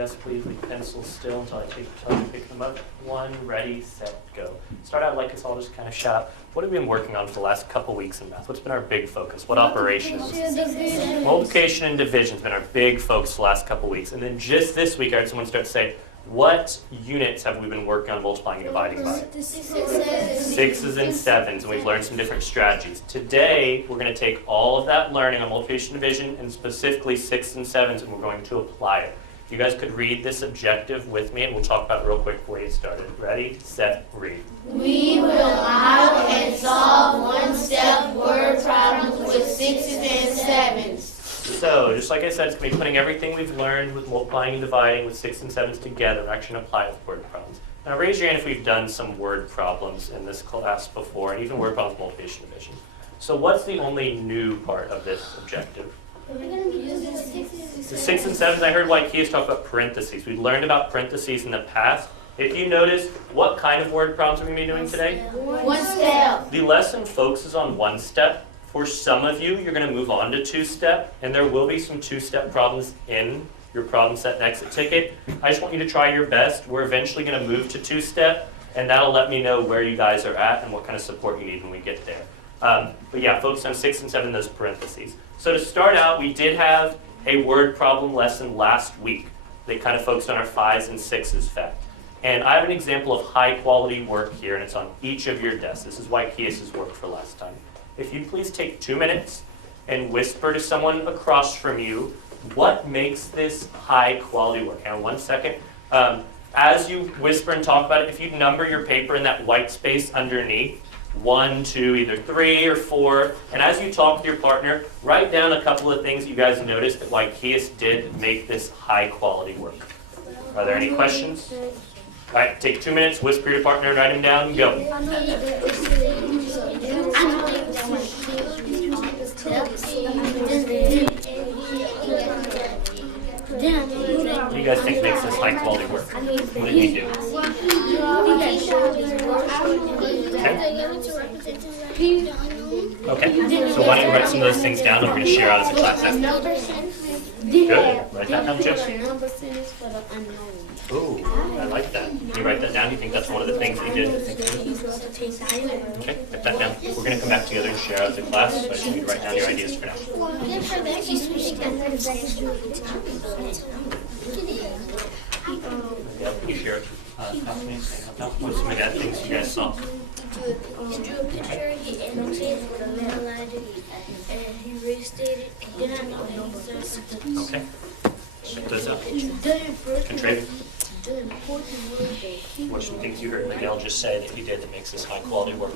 desk, please. Leave pencils still until I tell you to pick them up. 1, ready, set, go. Start out like this, I'll just kind of shout out. What have we been working on for the last couple weeks in math? What's been our big focus? What operations? Multiplication and division has been our big focus the last couple weeks. And then just this week, I heard someone start to say, what units have we been working on multiplying and dividing by? Sixes and sevens, and we've learned some different strategies. Today, we're going to take all of that learning on multiplication and division, and specifically 6s and 7s, and we're going to apply it. If you guys could read this objective with me, and we'll talk about it real quick before we get started. Ready, set, read. We will model and solve one-step word problems with 6s and 7s. So, just like I said, it's going to be putting everything we've learned with multiplying and dividing with 6s and 7s together. We're actually going to apply it with word problems. Now, raise your hand if we've done some word problems in this class before, and even word problems with multiplication and division. So, what's the only new part of this objective? We're going to be using the 6s and 7s, I heard Wykeas talk about parentheses. We learned about parentheses in the past. If you notice, what kind of word problems are we going to be doing today? One step. The lesson focuses on one step. For some of you, you're going to move on to two-step, and there will be some two-step problems in your problem set and exit ticket. I just want you to try your best. We're eventually going to move to two-step, and that'll let me know where you guys are at and what kind of support you need when we get there. But yeah, focus on 6 and 7, those parentheses. So to start out, we did have a word problem lesson last week. They kind of focused on our 5s and 6s fact. And I have an example of high-quality work here, and it's on each of your desks. This is Wykeas' work for last time. If you please take 2 minutes and whisper to someone across from you, what makes this high-quality work? Hang on 1 second. As you whisper and talk about it, if you number your paper in that white space underneath, 1, 2, either 3 or 4, and as you talk with your partner, write down a couple of things you guys noticed that Wykeas did make this high-quality work. Are there any questions? All right, take 2 minutes, whisper to your partner, and write them down, go. What do you guys think makes this high-quality work? What did you do? Okay, so why don't you write some of those things down and we're going to share out as a class after. Good. Write that down, Joe. Ooh, I like that. Can you write that down? Do you think that's one of the things that you did? Okay, write that down. We're going to come back together and share out as a class, so I just need you to write down your ideas for now. Yeah, can you share it? What's some of the things you guys saw? He drew a picture, he annotated with a letter line, and he restated, and then I know the answers. Okay. Check those out. Contribute. What's some things you heard Miguel just say that he did that makes this high quality work?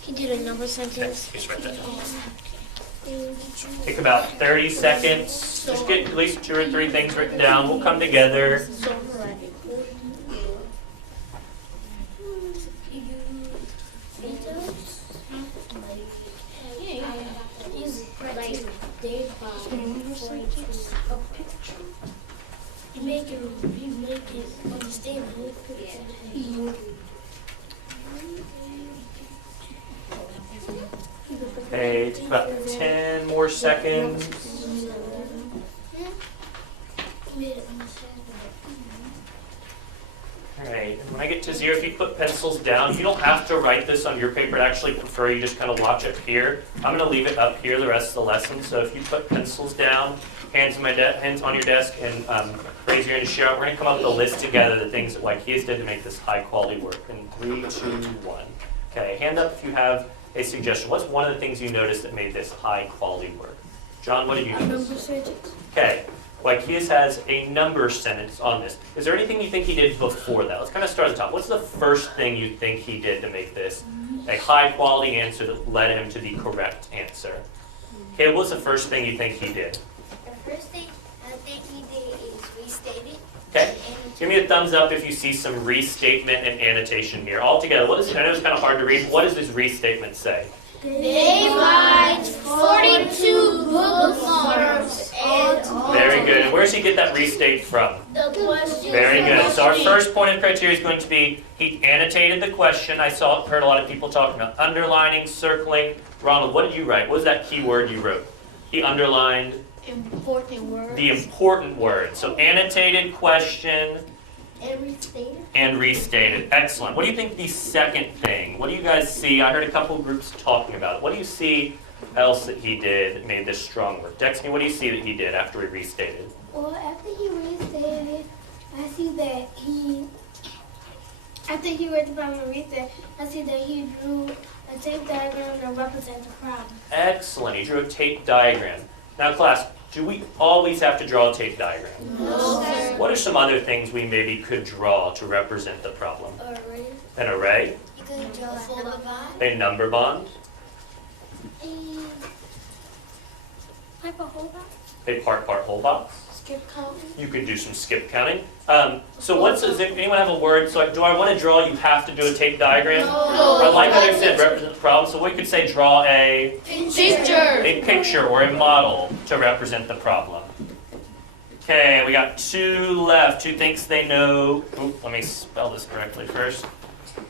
He did a number Okay, sentence. please write that down. Take about 30 seconds. Just get at least 2 or 3 things written down. We'll come together. You make it understandable. Okay, take about 10 more seconds. Alright, and when I get to 0, if you put pencils down, you don't have to write this on your paper. I actually prefer you just kind of watch it here. I'm going to leave it up here the rest of the lesson, so if you put pencils down, hands on your desk, and raise your hand and share out, we're going to come up with a list together of the things that Wykeas did to make this high quality work. In 3, 2, 1. Okay, hand up if you have a suggestion. What's one of the things you noticed that made this high quality work? John, what did you notice? Okay. Wykeas has a number sentence on this. Is there anything you think he did before that? Let's kind of start at the top. What's the first thing you think he did to make this a high-quality answer that led him to the correct answer? Okay, what's the first thing you think he did? The first thing I think he did is restate it. Okay, give me a thumbs up if you see some restatement and annotation here. All together, what is it? I know it's kind of hard to read. What does this restatement say? They write 42 bookmarks and Very good. And where does he get that restate from? The question. Very good. So our first point of criteria is going to be he annotated the question. I heard a lot of people talking about underlining, circling. Ronald, what did you write? What was that key word you wrote? He underlined Important words. The important words. So annotated question and restated. Excellent. What do you think the second thing? What do you guys see? I heard a couple groups talking about it. What do you see else that he did that made this strong word? Dexter, what do you see that he did after he restated? Well, after he restated, I see that after he read the problem and restated, I see that he drew a tape diagram that represents the problem. Excellent. He drew a tape diagram. Now, class, do we always have to draw a tape diagram? No, sir. What are some other things we maybe could draw to represent the problem? Array. An array, You could draw a number bond, like a whole box. a part whole box. Skip counting. You could do some skip counting. So does anyone have a word? So do I want to draw, you have to do a tape diagram? I like how they said represent the problem. So we could say draw a picture or a model to represent the problem. Okay, we got two left. Who thinks they know? Let me spell this correctly first.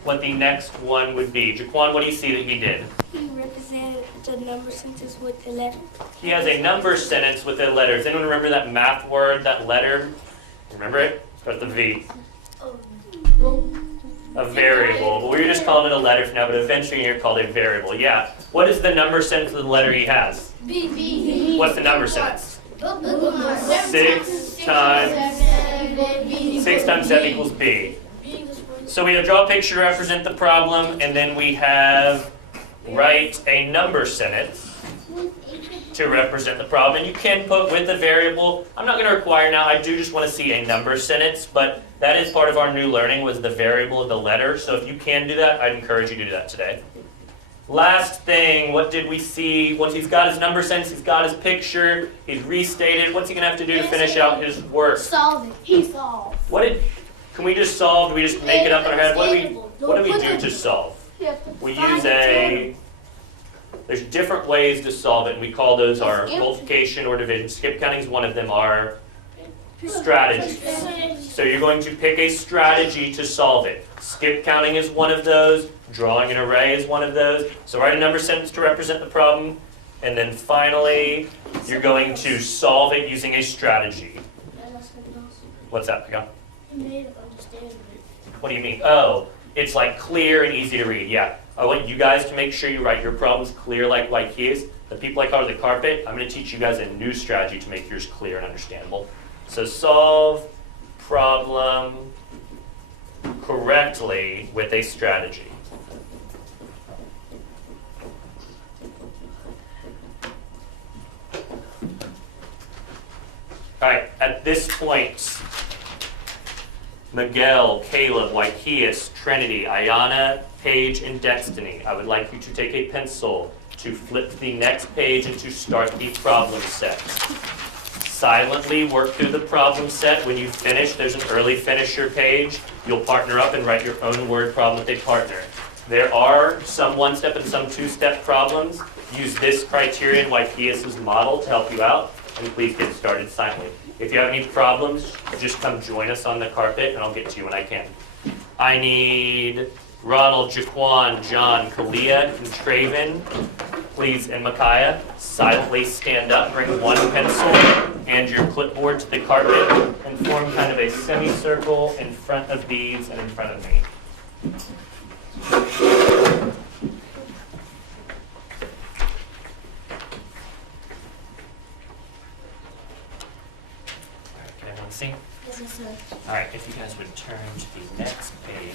What the next one would be. Jaquan, what do you see that he did? He represented the number sentence with the letter. He has a number sentence with the letters. Anyone remember that math word, that letter? Remember it? Starts with a V. A variable. But we're just calling it a letter for now, but eventually you're called a variable. Yeah. What is the number sentence of the letter he has? B. What's the number sentence? 6 times 7 equals B. So we have draw a picture to represent the problem, and then we have write a number sentence to represent the problem. And you can put with a variable. I'm not going to require now. I do just want to see a number sentence, but that is part of our new learning was the variable of the letter. So if you can do that, I'd encourage you to do that today. Last thing, what did we see? Once he's got his number sentence, he's got his picture, he's restated. What's he going to have to do to finish out his work? Solve it. He solved. Can we just solve? Do we just make it up in our head? What do we do to solve? We use there's different ways to solve it, and we call those our multiplication or division. Skip counting is one of them, our strategies. So you're going to pick a strategy to solve it. Skip counting is one of those. Drawing an array is one of those. So write a number sentence to represent the problem. And then finally, you're going to solve it using a strategy. What's that, Pika? What do you mean? Oh, it's like clear and easy to read. Yeah. I want you guys to make sure you write your problems clear like his. The people I call the carpet, I'm going to teach you guys a new strategy to make yours clear and understandable. So solve problem correctly with a strategy. All right, at this point, Miguel, Caleb, Wykeas, Trinity, Ayana, Paige, and Destiny, I would like you to take a pencil to flip the next page and to start the problem set. Silently work through the problem set. When you finish, there's an early finisher page. You'll partner up and write your own word problem with a partner. There are some one-step and some two-step problems. Use this criterion, Wykeas' model, to help you out. And please get started silently. If you have any problems, just come join us on the carpet, and I'll get to you when I can. I need Ronald, Jaquan, John, Kalia, and Traven, please, and Micaiah. Silently stand up, bring one pencil and your clipboard to the carpet, and form kind of a semicircle in front of these and in front of me. See? Yes, sir. All right, if you guys would turn to the next page. It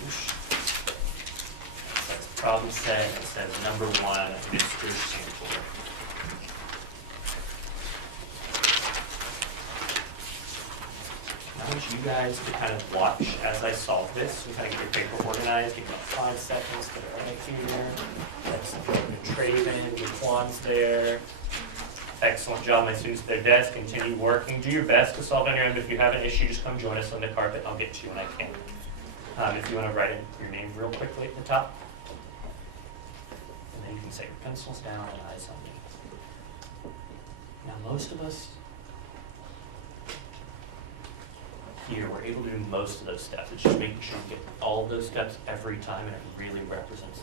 says problem set, it says number 1, Mr. Sample. I want you guys to kind of watch as I solve this. So kind of get your paper organized. Give me about 5 seconds. Get it right here. That's Traven, Jaquan's there. Excellent job, my students at their desk. Continue working. Do your best to solve on your own. If you have an issue, just come join us on the carpet. I'll get to you when I can. If you want to write in your name real quickly at the top. And then you can set your pencils down and eyes on me. Now, most of us here, we're able to do most of those steps. It's just making sure you get all of those steps every time, and it really represents